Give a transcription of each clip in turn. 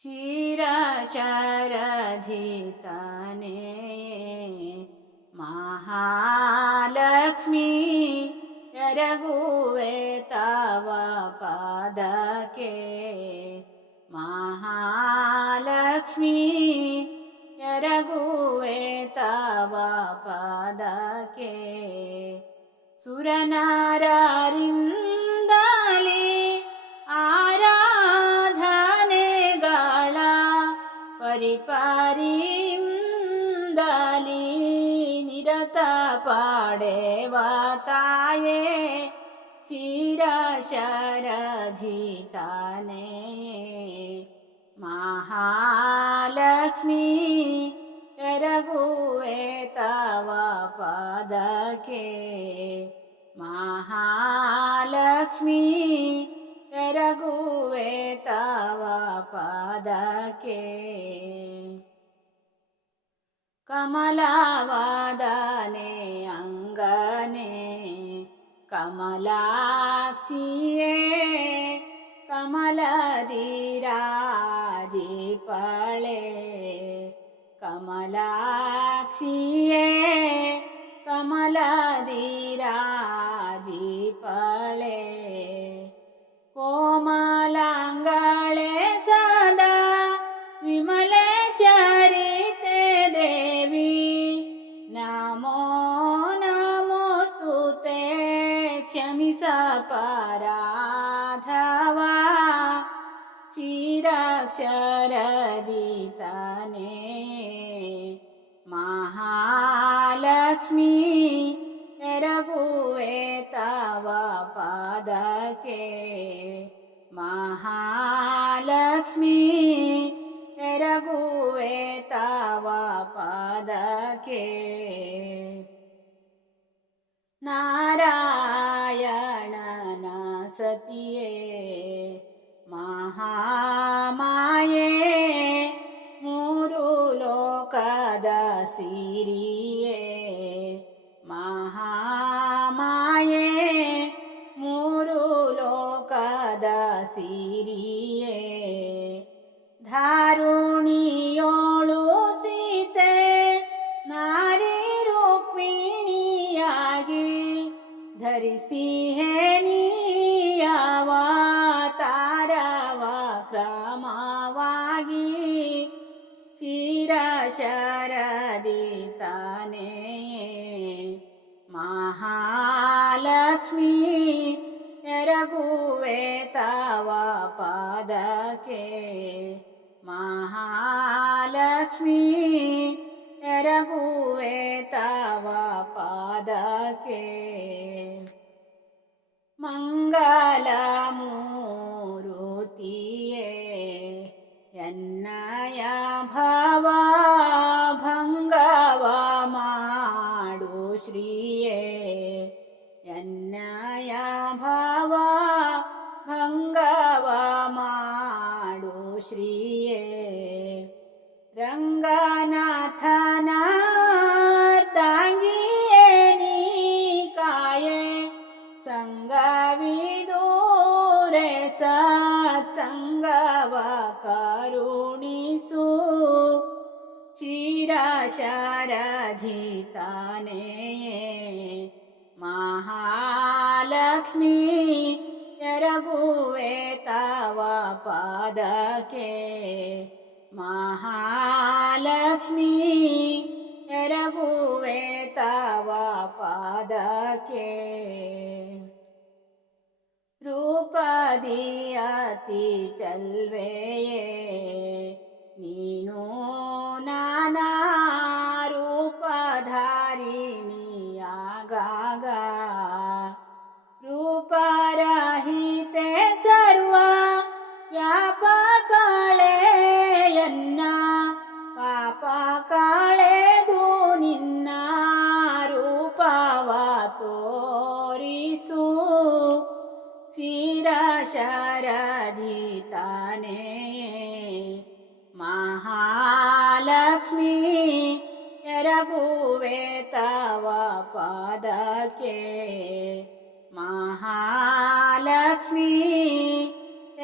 ചിരശരധിതനേ മഹാലക്ഷ്മി രഘുവേ തവ പദകേ മഹാലക്ഷ്മി രഘുവേ തവ പദകേ സുരനാരിന്ദലി പരിപരിന്തലി നിരത പാടേവ തായേ ചിരശരധിതനേ. മഹാലക്ഷ്മി രഘുവേ തവ പദകേ മഹാലക്ഷ്മി രഘുവേ തവ പദകേ കമലവദനെ അങ്കനെ കമലാക്ഷിയേ കമലധീരാജിപ്പളേ കമലാക്ഷിയേ കമലധീരാജിപ്പളേ പരാധവാ. ചിരക്ഷരദിതനേ മഹാലക്ഷ്മി രഘുവേ തവ പദകേ. മഹാലക്ഷ്മി രഘുവേ జగతియే ಮಹಾಮಾಯೇ ಮೂರು ಲೋಕದ ಸಿರಿಯೇ ಮಹಾಮಾಯೇ ಮೂರು ಲೋಕದ ಸಿರಿಯೇ ಧಾರುಣಿ ശരദിതനേ മഹാലക്ഷ്മി രഘുവേ തവ പദകേ. മഹാലക്ഷ്മി രഘുവേ തവ പദകേ. മംഗള ಮಾಡು ಶ್ರೀಯೇ ಎನ್ನಯ ಭವ ಭಂಗವ ಮಾಡು ಶ್ರೀಯೇ ರಂಗನಾಥನಾರ್ದಾಂಗಿಯೇ ನೀ ಕಾಯೇ ಸಂಗವಿದೂರೆ ಸತ್ಸಂಗವ ಕರುಣಿಸು ಚಿರಶರಧಿತಾನೇ ಲಕ್ಷ್ಮೀ ಎರಗುವೆ ತಾವ ಪಾದಕ್ಕೆ. ಮಹಾಲಕ್ಷ್ಮೀ ಎರಗುವೆ ತಾವ ಪಾದಕ್ಕೆ. ರೂಪದಿಯತಿ ಚಲ್ವೆಯೇ ನೀನು ತವ ಪದಕೆ ಮಹಾಲಕ್ಷ್ಮೀ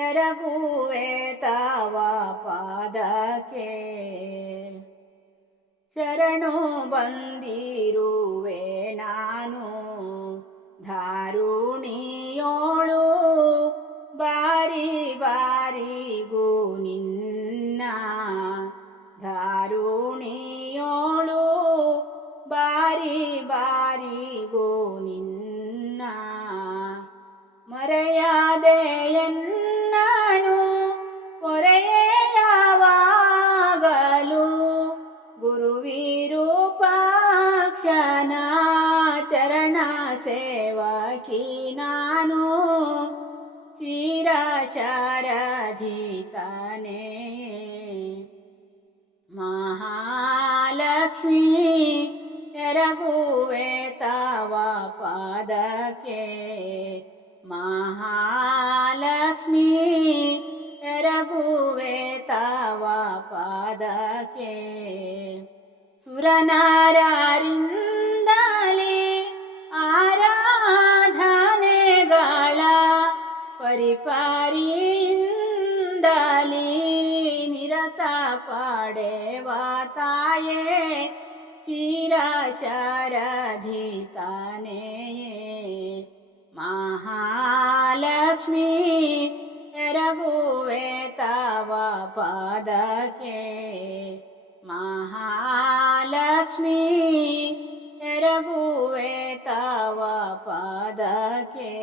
ಎರಗುವೆ ತವ ಪಾದಕ್ಕೆ ಶರಣು ಬಂದಿರುವೆ ನಾನು ಧಾರುಣಿಯೋಳು ಚಿರ ಶರಧಿತನೇ ಮಹಾಲಕ್ಷ್ಮೀ ಎರಗುವೆ ತವ ಪಾದಕ್ಕೆ ಮಹಾಲಕ್ಷ್ಮೀ ಎರಗುವೆ ತವ ಪಾದಕ್ಕೆ ಸುರನರರಿಂದಲೇ ಆರಾಧನೆಗಳ ಪರಿಪಾರಿಯಿಂದಲೇ ശരധിതാനേ മഹാലക്ഷ്മി രഘുവേ തവ പദകേ. മഹാലക്ഷ്മി രഘുവേ തവ പദകേ.